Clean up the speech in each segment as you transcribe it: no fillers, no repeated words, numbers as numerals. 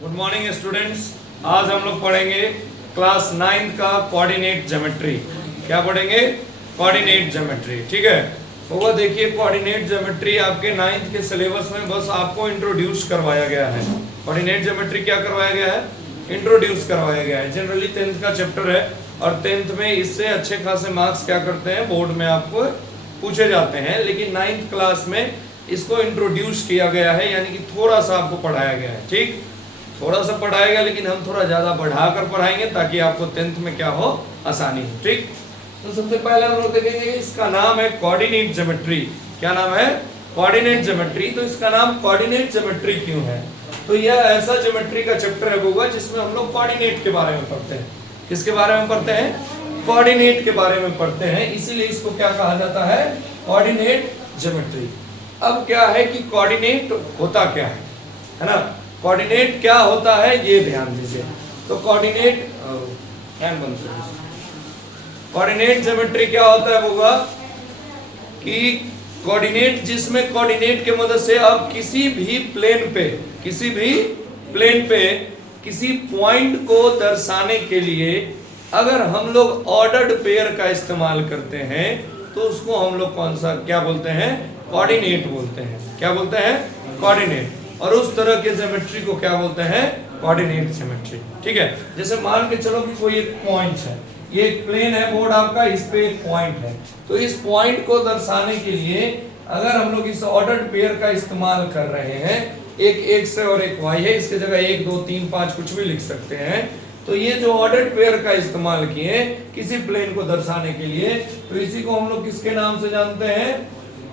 Good morning students. आज हम लोग पढ़ेंगे क्लास 9 का कोऑर्डिनेट ज्योमेट्री। क्या पढ़ेंगे? Coordinate geometry. ठीक है, वो देखिए कोऑर्डिनेट ज्योमेट्री आपके 9th के सिलेबस में बस आपको इंट्रोड्यूस करवाया गया है। कोऑर्डिनेट ज्योमेट्री क्या करवाया गया है? इंट्रोड्यूस करवाया गया है। जनरली 10th का चैप्टर है और 10th में इससे अच्छे खासे मार्क्स क्या करते हैं, बोर्ड में आपको पूछे जाते हैं। लेकिन 9th क्लास में इसको इंट्रोड्यूस किया गया है, यानी कि थोड़ा सा आपको पढ़ाया गया है। ठीक, थोड़ा सा पढ़ाएगा, लेकिन हम थोड़ा ज्यादा बढ़ाकर पढ़ाएंगे ताकि आपको 10th में क्या हो, आसानी हो। ठीक, तो सबसे पहले हम लोग देखेंगे, इसका नाम है कोऑर्डिनेट ज्योमेट्री। क्या नाम है? Coordinate geometry. तो इसका नाम कोऑर्डिनेट ज्योमेट्री क्यों है? तो यह ऐसा ज्योमेट्री का चैप्टर है होगा जिसमें हम लोग कोऑर्डिनेट के बारे में पढ़ते हैं। किसके बारे में पढ़ते हैं? कोऑर्डिनेट के बारे में पढ़ते हैं, इसीलिए इसको क्या कहा जाता है? Coordinate geometry. अब क्या है कि कोऑर्डिनेट होता क्या है ना? कोऑर्डिनेट क्या होता है ये ध्यान दीजिए। तो कोऑर्डिनेट कोऑर्डिनेट ज्योमेट्री क्या होता है होगा कि कोऑर्डिनेट, जिसमें कोऑर्डिनेट के मदद से आप किसी भी प्लेन पे किसी पॉइंट को दर्शाने के लिए अगर हम लोग ऑर्डर्ड पेयर का इस्तेमाल करते हैं तो उसको हम लोग कौन सा क्या बोलते हैं? कोऑर्डिनेट बोलते हैं। क्या बोलते हैं? कोऑर्डिनेट। और उस तरह के ज्योमेट्री को क्या बोलते हैं? Coordinate geometry. ठीक है, जैसे मान के चलो कि कोई एक पॉइंट है, ये एक प्लेन है बोर्ड आपका, इस पे एक पॉइंट है। तो इस पॉइंट को दर्शाने के लिए अगर हम लोग इस ऑर्डर्ड पेयर का इस्तेमाल कर रहे हैं, एक एक्स है और एक वाई है, इसके जगह 1 2 3 5 कुछ भी लिख सकते हैं। तो ये जो ऑर्डर्ड पेयर का इस्तेमाल किए किसी प्लेन को दर्शाने के लिए, तो इसी को हम लोग किसके नाम से जानते हैं?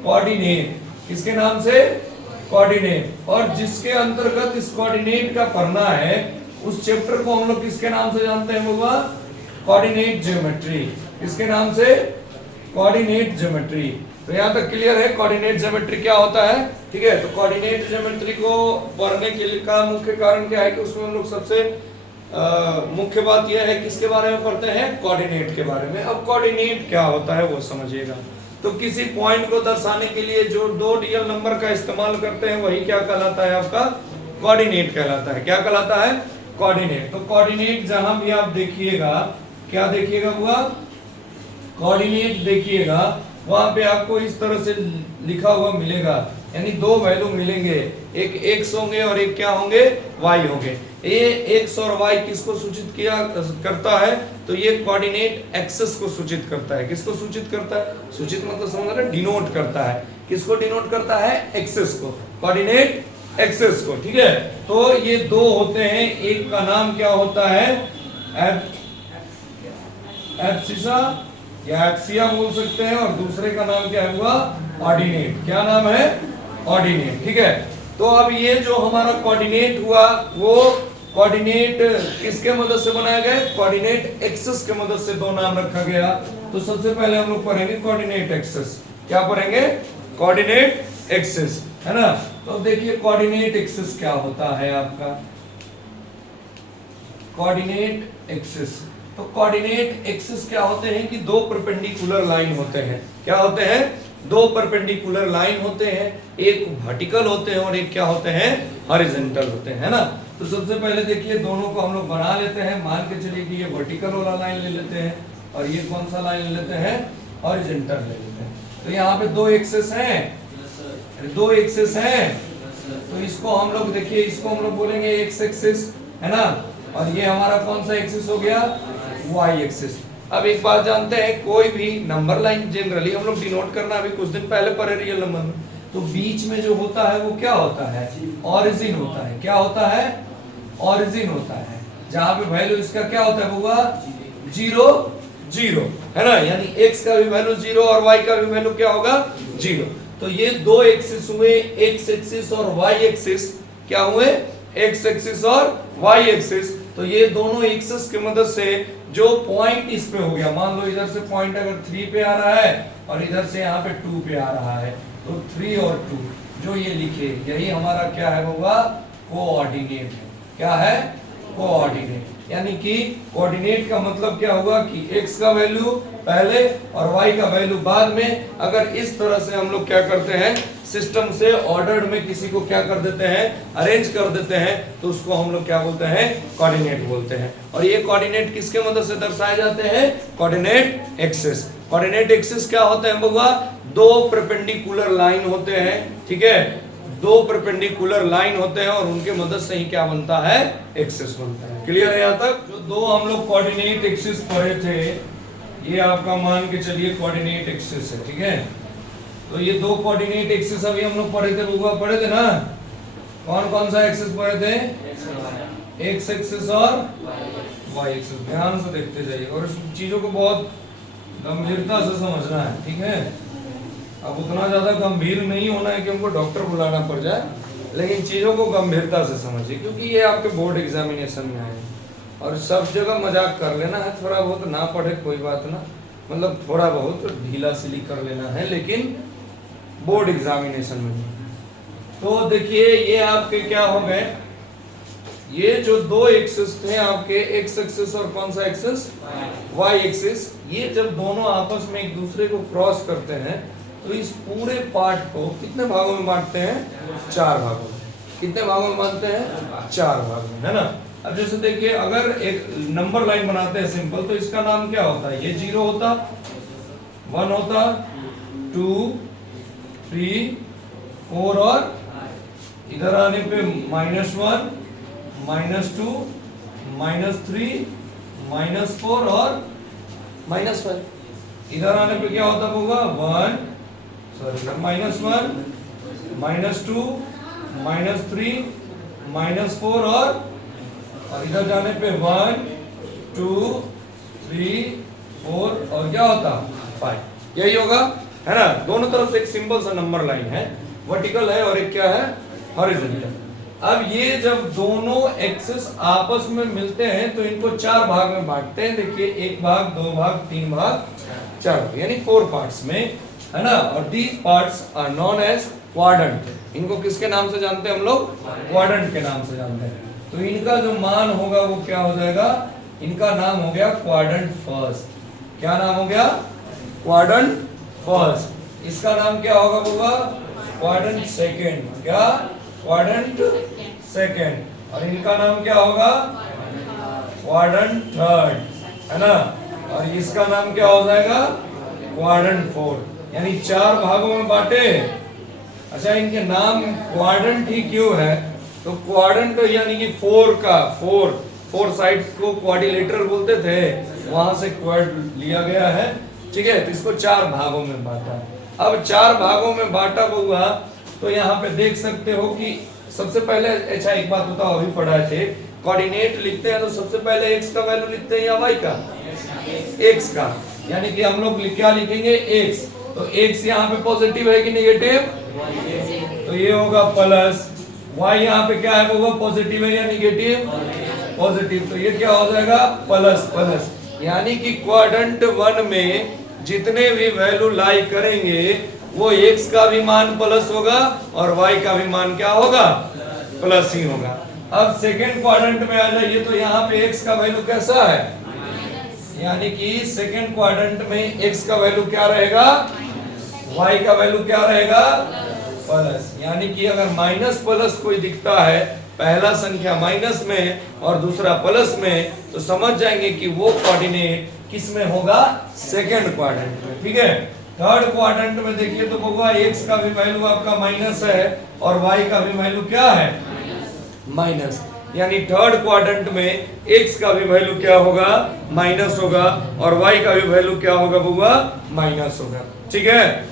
कोऑर्डिनेट। किसके नाम से? कोऑर्डिनेट। और जिसके अंतर्गत इस कोऑर्डिनेट का पढ़ना है उस चैप्टर को हम लोग किसके नाम से जानते हैं बाबा? Coordinate geometry. किसके नाम से? Coordinate geometry. तो यहाँ तक क्लियर है कोऑर्डिनेट ज्योमेट्री क्या होता है? ठीक है, तो कोऑर्डिनेट ज्योमेट्री को पढ़ने के लिए का मुख्य कारण क्या है कि उसमें हम लोग सबसे मुख्य बात यह है किसके बारे में पढ़ते हैं? कोऑर्डिनेट के बारे में। अब कोऑर्डिनेट क्या होता है वो समझिएगा। तो किसी पॉइंट को दर्शाने के लिए जो 2 रियल नंबर का इस्तेमाल करते हैं वही क्या कहलाता है? आपका कोऑर्डिनेट कहलाता है। क्या कहलाता है? कोऑर्डिनेट। तो कोऑर्डिनेट जहां भी आप देखिएगा, क्या देखिएगा हुआ? कोऑर्डिनेट देखिएगा, वहां पे आपको इस तरह से लिखा हुआ मिलेगा, यानी 2 वैल्यू मिलेंगे, एक x होंगे और एक क्या होंगे? y होंगे। ये x और y किसको सूचित किया करता है? तो ये कोऑर्डिनेट एक्सिस को सूचित करता है। किसको सूचित करता है? सूचित मतलब समझ रहे, डिनोट करता है। किसको डिनोट करता है? एक्सिस को, कोऑर्डिनेट एक्सिस को। ठीक है, तो ये 2 होते हैं, एक का नाम क्या होता है? एब्सिसा या एक्सिया बोल सकते हैं, और दूसरे का नाम क्या हुआ? ऑर्डिनेट। क्या नाम है? ऑर्डिनेट। ठीक है, तो अब ये जो हमारा कोऑर्डिनेट हुआ वो कोऑर्डिनेट किसके मदद से बनाया गया? कोऑर्डिनेट एक्सिस के मदद से 2 नाम रखा गया। तो सबसे पहले हम लोग पढ़ेंगे कोऑर्डिनेट एक्सिस। क्या पढ़ेंगे? कोऑर्डिनेट एक्सिस, है ना? तो अब देखिए कोऑर्डिनेट एक्सिस क्या होता है आपका? कोऑर्डिनेट एक्सिस, तो कोऑर्डिनेट एक्सिस क्या होते हैं कि 2 परपेंडिकुलर लाइन होते हैं। क्या होते हैं? 2 परपेंडिकुलर लाइन होते हैं, एक वर्टिकल होते हैं और एक क्या होते हैं? हॉरिजॉन्टल होते हैं, है ना? तो सबसे पहले देखिए दोनों को हम लोग बना लेते हैं। मान के चलिए कि ये वर्टिकल वाला लाइन ले लेते हैं और ये कौन सा लाइन ले लेते हैं? हॉरिजॉन्टल ले लेते हैं। तो यहाँ पे 2 एक्सिस हैं, 2 एक्सिस हैं, तो इसको हम लोग देखिए, इसको हम लोग बोलेंगे एक्स एक्सिस, है ना? और ये हमारा कौन सा एक्सिस हो गया? Y axis. अब एक बात जानते हैं, कोई भी नंबर लाइन जनरली हम लोग डिनोट करना अभी कुछ दिन पहले पढ़े रियल नंबर में, तो बीच में जो होता है वो क्या होता है? ऑरिजिन होता है। क्या होता है? ऑरिजिन होता है, जहां पे वैल्यू इसका क्या होता है होगा? 0 0, है ना? यानी x का भी वैल्यू 0 और y का भी वैल्यू क्या होगा? 0। तो ये 2 एक्सिस हुए, x एक्सिस और y एक्सिस। क्या हुए? x एक्सिस और y एक्सिस। तो ये दोनों एक्सिस की मदद से जो पॉइंट इस पे हो गया, मान लो इधर से पॉइंट अगर 3 पे आ रहा है और इधर से यहाँ पे 2 पे आ रहा है, तो 3 और 2 जो ये लिखे, यही हमारा क्या है होगा? कोऑर्डिनेट है। क्या है? कोऑर्डिनेट। यानी कि कोऑर्डिनेट का मतलब क्या होगा कि x का वैल्यू पहले और y का वैल्यू बाद में अगर इस तरह से हम लोग क्या करते हैं? सिस्टम से ऑर्डर में किसी को क्या कर देते हैं, अरेंज कर देते हैं, तो उसको हम लोग क्या बोलते हैं, कोऑर्डिनेट बोलते हैं। और ये कोऑर्डिनेट किसके मदद से दर्शाए जाते हैं, कोऑर्डिनेट एक्सिस। कोऑर्डिनेट एक्सिस क्या होते हैं बउआ, दो परपेंडिकुलर लाइन होते हैं, ठीक है, दो परपेंडिकुलर लाइन होते हैं और उनके मदद से ही क्या बनता है, एक्सिस बनता है। क्लियर है यहाँ तक? जो दो हम लोग कोऑर्डिनेट एक्सिस पढ़े थे, ये आपका मान के चलिए कोऑर्डिनेट एक्सिस है, ठीक है। तो ये दो कोऑर्डिनेट एक्सिस अभी हम लोग पढ़े थे बउआ, पढ़े थे ना? कौन कौन सा एक्सिस पढ़े थे, एक्स एक्सिस और वाई एक्सिस। ध्यान से देखते जाइए और इस चीजों को बहुत गंभीरता से समझना है, ठीक है। अब उतना ज्यादा गंभीर नहीं होना है कि हमको डॉक्टर बुलाना पड़ जाए, लेकिन चीजों को गंभीरता से समझिए, क्योंकि ये आपके बोर्ड एग्जामिनेशन में आए और सब जगह मजाक कर लेना है, थोड़ा बहुत ना पढ़े कोई बात ना, मतलब थोड़ा बहुत ढीला सिली कर लेना है, लेकिन बोर्ड एग्जामिनेशन में। तो देखिए ये आपके क्या हो गए, ये जो दो एक्सिस थे आपके, एक्स एक्सिस और कौन सा एक्सिस, वाई एक्सिस, ये जब दोनों आपस में एक दूसरे को क्रॉस करते हैं तो इस पूरे पार्ट को कितने भागों में बांटते हैं, 4 भागों में। कितने भागों में बांटते हैं, 4 भागों में, है ना। अब जैसे देखिए अगर एक नंबर लाइन बनाते हैं सिंपल, तो इसका नाम क्या होता है, ये 0 होता, 1 होता, 2 3 4 और इधर आने पे -1 -2 -3 -4 और -5। इधर आने पे क्या होता होगा, -1 -2 -3 -4 और इधर जाने पे 1 2 3 4 और क्या होता, 5। यही होगा, है ना। दोनों तरफ से एक सिंपल सा नंबर लाइन है, वर्टिकल है और एक क्या है, हॉरिजॉन्टल। अब ये जब दोनों एक्सिस आपस में मिलते हैं तो इनको 4 भाग में बांटते हैं। देखिए 1 भाग 2 भाग 3 भाग 4, यानी 4 पार्ट्स में, है ना। और these parts are known as quadrant. इनको किसके नाम से जानते हैं हम लोग, क्वाड्रेंट के नाम से जानते हैं। तो इनका जो मान होगा वो क्या हो जाएगा, इनका नाम हो गया क्वाड्रेंट फर्स्ट। क्या नाम हो गया, क्वाड्रेंट फर्स्ट। इसका नाम क्या होगा होगा, क्वाड्रेंट सेकंड। क्या, क्वाड्रेंट सेकंड। और इनका नाम क्या होगा, क्वाड्रेंट थर्ड, है ना। और इसका नाम क्या हो जाएगा, क्वाड्रेंट फोर्थ। यानी 4 भागों में बांटे। अच्छा, इनके नाम क्वाड्रेंट ही क्यों है, तो क्वाड्रेंट यानी कि 4 साइड्स को क्वाड्रिलेटरल बोलते थे, वहां से क्वाड लिया गया है, ठीक है। तो इसको 4 भागों में बांटा। अब 4 भागों में बांटा हुआ, तो यहाँ पे देख सकते हो कि सबसे पहले, अच्छा एक बात बताओ, अभी पढ़ा थे, कोऑर्डिनेट लिखते हैं तो सबसे पहले एक्स का वैल्यू लिखते हैं या वाई का, एक्स का। यानी कि हम लोग क्या लिखेंगे, एक्स। तो एक्स यहाँ पे पॉजिटिव है कि नेगेटिव, तो ये होगा प्लस। वाई यहाँ पे क्या है, होगा पॉजिटिव है या नेगेटिव, पॉजिटिव। तो ये क्या हो जाएगा, प्लस प्लस। यानी कि क्वाड्रेंट 1 में जितने भी वैल्यू लाई करेंगे वो x का भी मान प्लस होगा और y का भी मान क्या होगा, प्लस ही होगा। अब सेकेंड क्वाड्रेंट में आ जाइए, तो यहाँ पे x का वैल्यू कैसा है, यानी कि सेकेंड क्वाड्रेंट में x का वैल्यू क्या रहेगा, y का वैल्यू क्या रहेगा, प्लस। यानी कि अगर माइनस प्लस कोई दिखता है, पहला संख्या माइनस में और दूसरा प्लस में, तो समझ जाएंगे कि वो कोऑर्डिनेट किस में होगा, सेकेंड क्वाड्रेंट में, ठीक है। थर्ड क्वाड्रेंट में देखिए तो होगा x का भी वैल्यू आपका माइनस है और y का भी वैल्यू क्या है, माइनस। यानी थर्ड क्वाड्रेंट में x का भी वैल्यू क्या होगा, माइनस होगा और y का भी वैल्यू क्या होगा, माइनस होगा, ठीक है।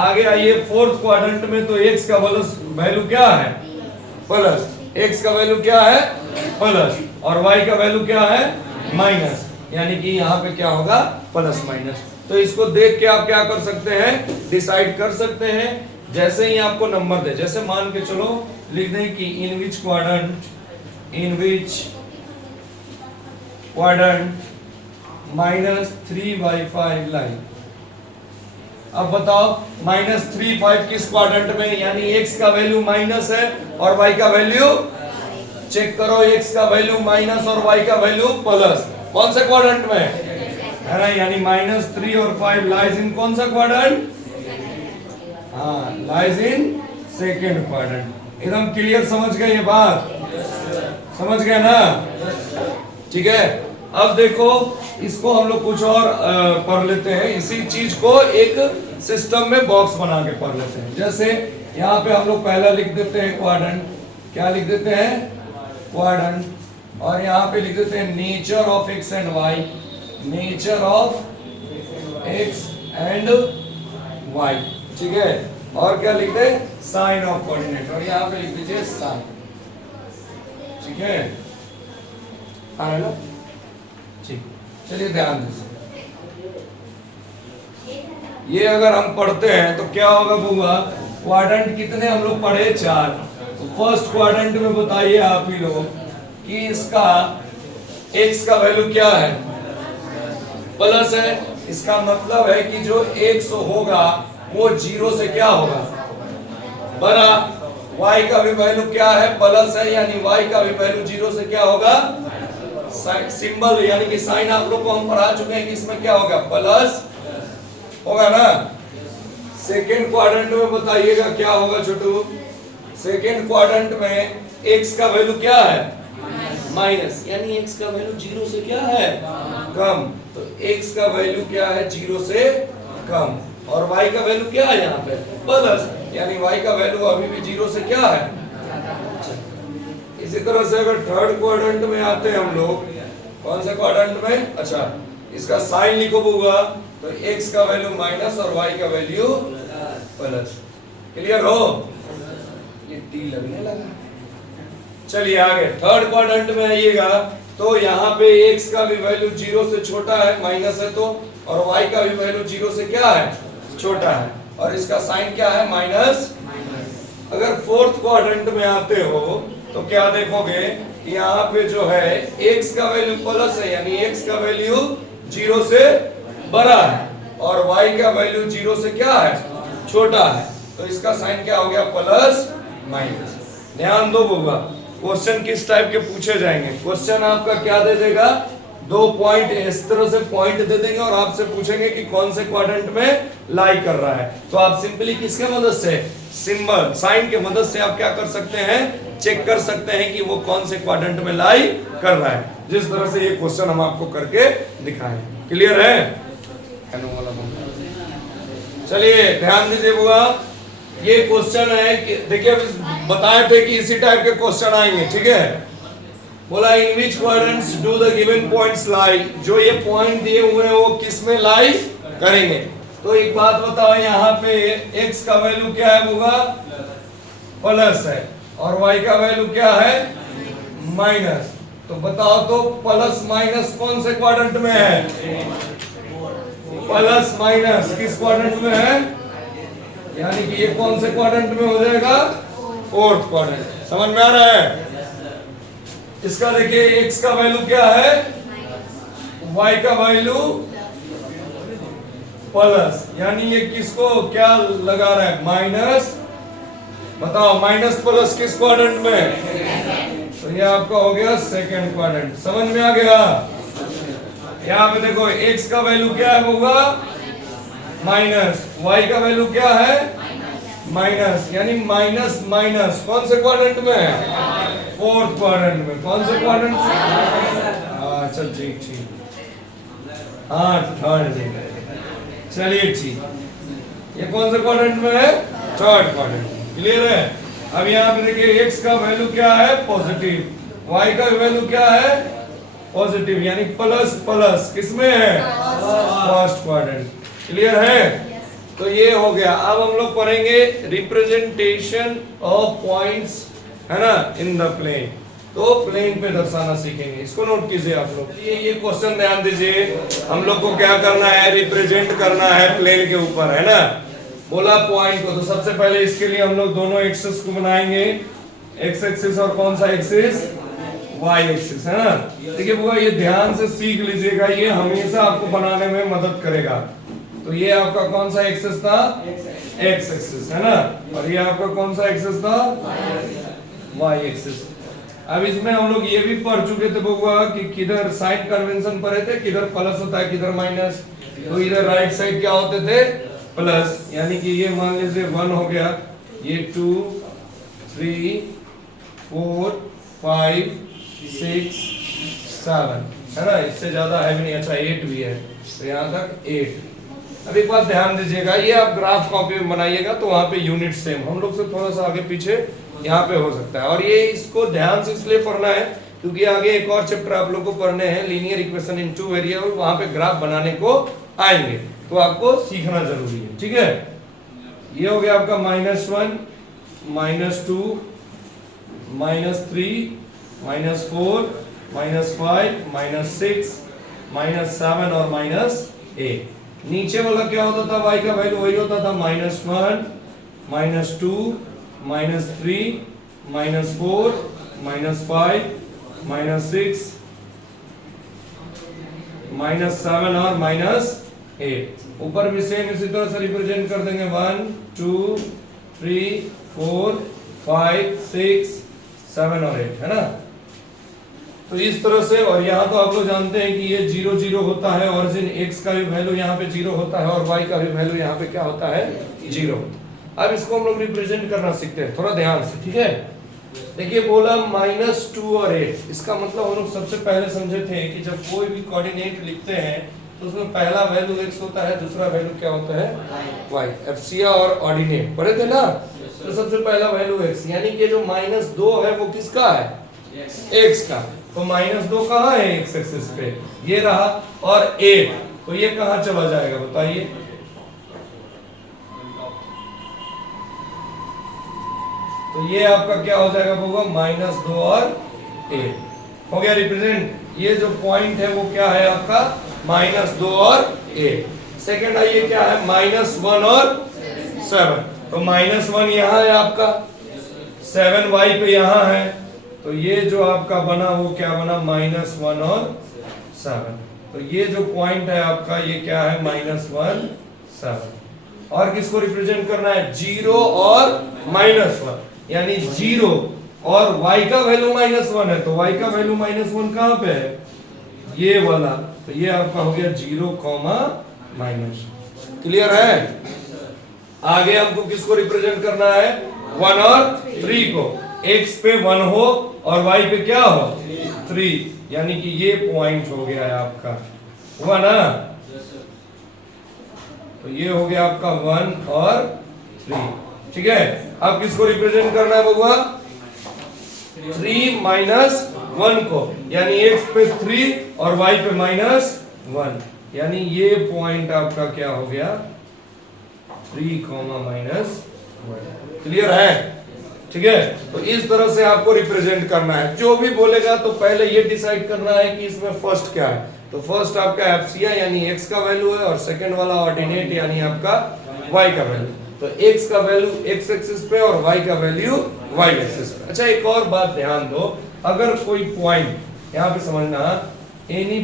आगे आइए फोर्थ क्वाड्रेंट में, तो x का वैल्यू क्या है, प्लस। x का वैल्यू क्या है, प्लस, और y का वैल्यू क्या है, माइनस। यानी कि यहाँ पे क्या होगा, प्लस माइनस। तो इसको देख के आप क्या कर सकते हैं, डिसाइड कर सकते हैं। जैसे ही आपको नंबर दे, जैसे मान के चलो लिख दें कि इन विच क्वाड्रेंट -3/5 लाइन। अब बताओ -3/5 किस क्वाड्रेंट में, यानी x का वैल्यू माइनस है और y का वैल्यू, चेक करो, x का वैल्यू माइनस और y का वैल्यू प्लस। कौन से क्वाड्रेंट में है ना, यानी -3 और 5 लाइज इन कौन सा क्वाड्रेंट, हाँ, लाइज इन सेकेंड क्वाड्रेंट। एकदम क्लियर, समझ गए ये बात? समझ गए ना? ठीक है। अब देखो, इसको हम लोग कुछ और पढ़ लेते हैं। इसी चीज को एक सिस्टम में बॉक्स बना के पढ़ लेते हैं। जैसे यहाँ पे हम लोग पहला लिख देते हैं क्वाड्रेंट। क्या लिख देते हैं? क्वाड्रेंट। और यहाँ पे लिख देते हैं nature of X and Y. Nature of X and Y, ठीक है। और क्या लिखते हैं? Sign of coordinate. और यहाँ पे लिख दीजिए साइन, ठीक है। आ ना? ठीक, चलिए ध्यान दीजिए। ये अगर हम पढ़ते हैं तो क्या होगा बुआ? क्वाड्रेंट कितने हम लोग पढ़े? 4। तो फर्स्ट क्वाड्रेंट में बताइए आप ही लोग कि इसका x का वैल्यू क्या है? प्लस है। इसका मतलब है कि जो x होगा वो 0 से क्या होगा? बड़ा। y का भी वैल्यू क्या है? प्लस है, यानी y का भी वैल्यू 0 से क्या होगा? सिंबल यानी कि साइन आप लोग को हम पढ़ा चुके हैं कि इसमें क्या होगा? प्लस होगा ना। सेकेंड क्वाड्रेंट में बताइएगा क्या होगा छोटू? सेकेंड क्वाड्रेंट में x का वैल्यू क्या है? माइनस, यानी x का वैल्यू 0 से क्या है? कम। तो x का वैल्यू क्या है? 0 से कम। और y का वैल्यू क्या है यहाँ पे? प्लस, यानी y का वैल्यू अभी भी 0 से क्या है? इसी तरह से अगर थर्ड क्वाड्रेंट में आते हैं हम लोग, कौन से क्वाड्रेंट में? अच्छा, इसका साइन लिखो बुआ। तो x का वैल्यू माइनस और y का वैल्यू प्लस। क्लियर हो? ये टी लगने लगा। चलिए आगे थर्ड क्वाड्रेंट में आइएगा तो यहाँ पे x का भी वैल्यू 0 से छोटा है, माइनस है तो, और y का भी वैल्यू 0 से क्या है? छोटा है। और इसका साइन क्या है? माइनस। अगर फोर्थ क्वाड्रेंट में आते हो तो क्या देखोगे कि यहाँ पे जो है x का वैल्यू प्लस है, यानी x का वैल्यू 0 से बड़ा है और y का वैल्यू 0 से क्या है? छोटा है। तो इसका साइन क्या हो गया? Plus minus. ध्यान दो बुआ, क्वेश्चन किस टाइप के पूछे जाएंगे? क्वेश्चन आपका क्या दे देगा? 2 पॉइंट इस तरह से पॉइंट दे देंगे और आपसे पूछेंगे कि कौन से क्वाड्रेंट में लाई कर रहा है। तो आप सिंपली किसके मदद से? सिंबल, साइन के मदद से आप क्या कर सकते हैं? चेक कर सकते हैं कि वो कौन से क्वाड्रेंट में लाई कर रहा है। जिस तरह से ये क्वेश्चन हम आपको करके दिखाएं। क्लियर है? चलिए ध्यान दीजिए बुआ, ये क्वेश्चन है कि देखिए बताए थे कि इसी टाइप के क्वेश्चन आएंगे, ठीक है। बोला in which quadrants do the given points lie, जो ये पॉइंट दिए हुए हैं वो किस में लाई करेंगे। तो एक बात बताओ, यहाँ पे x का वैल्यू क्या है बुआ? प्लस है, और y का वैल्यू क्या है? माइनस। तो बताओ तो प्लस माइनस कौन से क्वाड्रेंट में है? प्लस माइनस किस क्वाड्रेंट में है? यानी कि ये कौन से क्वाड्रेंट में हो जाएगा? Fourth quadrant. समझ में आ रहा है? इसका देखिए x का वैल्यू क्या है? y का वैल्यू प्लस, यानी ये किसको क्या लगा रहा है? माइनस। बताओ माइनस प्लस किस क्वाड्रेंट में? तो ये आपका हो गया सेकंड क्वाड्रेंट। समझ में आ गया? यहाँ पे देखो x का वैल्यू क्या है होगा? माइनस। y का वैल्यू क्या है? माइनस, यानी माइनस माइनस कौन से क्वाड्रेंट में है? फोर्थ क्वाड्रेंट में। कौन से क्वाड्रेंट में? अच्छा ठीक ठीक, हाँ थर्ड में। चलिए ठीक, ये कौन से क्वाड्रेंट में है? Third quadrant. क्लियर है? अब यहाँ पे देखिए x का वैल्यू क्या है? पॉजिटिव। y का वैल्यू क्या है? पॉजिटिव, यानी प्लस प्लस किसमें है? First quadrant. क्लियर है? तो ये हो गया। अब हम लोग पढ़ेंगे रिप्रेजेंटेशन ऑफ पॉइंट्स, है ना, इन द प्लेन। तो प्लेन पे दर्शाना सीखेंगे। इसको नोट कीजिए आप लोग। ये क्वेश्चन ध्यान दीजिए, हम लोग को क्या करना है? रिप्रेजेंट करना है प्लेन के ऊपर, है ना। बोला पॉइंट को, तो सबसे पहले इसके लिए हम लोग दोनों एक्सिस को बनाएंगे, एक्स एक्सिस और कौन सा एक्सिस? वाई एक्सिस, है ना। देखिए बुआ, ये ध्यान से सीख लीजिएगा, ये हमेशा आपको बनाने में मदद करेगा। तो ये आपका कौन सा एक्सिस था? एक्स एक्सिस, है ना। और ये आपका कौन सा एक्सिस था? Y axis. अब इसमें हम लोग ये भी पढ़ चुके थे बुआ कि किधर साइन कन्वेंशन पढ़े थे, किधर प्लस होता है किधर माइनस। तो इधर राइट साइड क्या होते थे? प्लस, यानी कि ये मान लीजिए 1 हो गया, ये 2 3 4 5 6 7 है ना, इससे ज्यादा है भी नहीं। अच्छा 8 भी है, तो यहाँ तक 8। अब एक बात ध्यान दीजिएगा, ये आप ग्राफ कॉपी में बनाइएगा तो वहां पे यूनिट सेम, हम लोग से थोड़ा सा आगे पीछे यहाँ पे हो सकता है। और ये इसको ध्यान से इसलिए पढ़ना है क्योंकि आगे एक और चैप्टर आप लोग को पढ़ने हैं, linear equation in two variable, वहां पे ग्राफ बनाने को आएंगे, तो आपको सीखना जरूरी है। ठीक है, ये हो गया आपका -1 -2 -3 -4 -5 -6 -7 और -8। नीचे वाला क्या होता था, y का वैल्यू वही होता था -1 -2 -3 -4 -5 -6 -7 और -8। ऊपर भी सेम इसी तरह से रिप्रेजेंट कर देंगे 1 2 3 4 5 6 7 और 8, है ना। तो इस तरह से, और यहाँ तो आप लोग जानते हैं कि ये 0 0 होता है, ओरिजिन x का भी वैल्यू यहाँ पे 0 होता है और y का भी वैल्यू यहाँ पे क्या होता है, 0। अब इसको हम लोग रिप्रेजेंट करना सीखते हैं, थोड़ा ध्यान से। ठीक है, देखिए बोला -2 और 8, इसका मतलब हम लोग सबसे पहले समझे थे कि जब कोई भी कोऑर्डिनेट लिखते हैं तो उसमें पहला वैल्यू x होता है, दूसरा वैल्यू क्या होता है, y। एफसीआ और ऑर्डिनेट पढ़े थे ना, तो सबसे पहला वैल्यू x, यानी कि जो -2 है वो किसका है, x का। तो -2 कहाँ है, x एक्सिस पे ये रहा, और 8 तो ये कहाँ चला जाएगा बताइए, तो ये आपका क्या हो जाएगा होगा, -2 और 8 हो गया रिप्रेजेंट। ये जो पॉइंट है वो क्या है आपका, -2 और 8। सेकंड आइए क्या है, -1 और 7। तो -1 यहाँ है आपका, 7 y पे यहाँ है, तो ये जो आपका बना वो क्या बना, -1 और 7। तो ये जो पॉइंट है आपका ये क्या है, -1 7। और किसको रिप्रेजेंट करना है, 0 और -1, यानी 0 और y का वैल्यू -1 है, तो y का वैल्यू -1 कहाँ पे है, ये वाला, तो ये आपका हो गया 0, -। क्लियर है। आगे हमको किसको रिप्रेजेंट करना है, 1 और 3 को, x पे 1 हो और y पे क्या हो, 3, यानी कि ये पॉइंट हो गया है आपका, हुआ ना। तो ये हो गया आपका 1 और 3। ठीक है, अब किसको रिप्रेजेंट करना है बबुआ, 3 -1 को, यानी x पे 3 और y पे -1, यानी ये पॉइंट आपका क्या हो गया, 3, -1। क्लियर है। ठीक है, तो इस तरह से आपको रिप्रेजेंट करना है। जो भी बोलेगा तो पहले ये डिसाइड करना है कि इसमें फर्स्ट क्या है, तो फर्स्ट आपका एफसीआ यानी x का वैल्यू है, और सेकंड वाला ऑर्डिनेट यानी आपका y का वैल्यू। तो x का वैल्यू x एक्सिस पे और y का वैल्यू y एक्सिस पे। अच्छा एक और बात ध्यान दो, अगर कोई पॉइंट, यहाँ पे समझना, any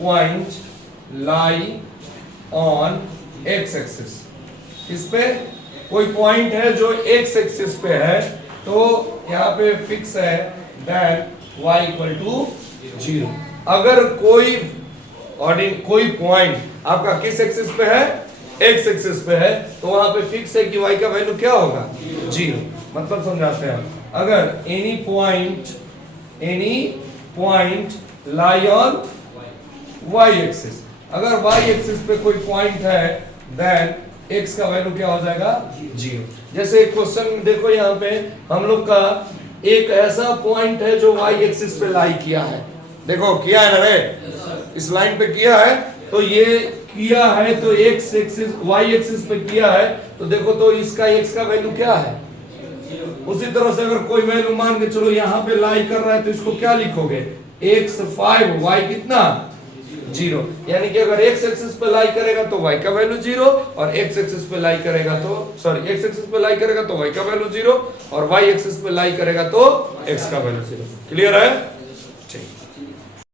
point lie on x axis, इस पे कोई पॉइंट है जो x एक्सिस पे है, तो यहाँ पे फिक्स है दैट y = 0। अगर कोई पॉइंट आपका किस एक्सिस पे है, x एक्सिस पे है, तो वहां पे फिक्स है कि y का वैल्यू क्या होगा, 0। मतलब समझाते हैं, अगर any point lie on y axis, अगर y एक्सिस पे कोई पॉइंट है देन x का वैल्यू क्या हो जाएगा, 0। जैसे क्वेश्चन देखो, यहाँ पे हम लोग का एक ऐसा पॉइंट है जो y एक्सिस पे लाई किया है, देखो किया है ना रे, इस लाइन पे किया है, तो ये किया है तो x एक्सिस y एक्सिस पे किया है, तो देखो तो इसका x का वैल्यू क्या है। उसी तरह से अगर कोई वैल्यू मान के चलो यहाँ पे लाई कर रहा है, तो इसको क्या लिखोगे, x 5 y कितना, 0। यानी कि अगर x एक्सिस पे लाई करेगा तो y का वैल्यू 0, और x एक्सिस पे लाई करेगा तो x एक्सिस पे लाई करेगा तो y का वैल्यू 0, और y एक्सिस पे लाई करेगा तो x का वैल्यू 0। क्लियर है।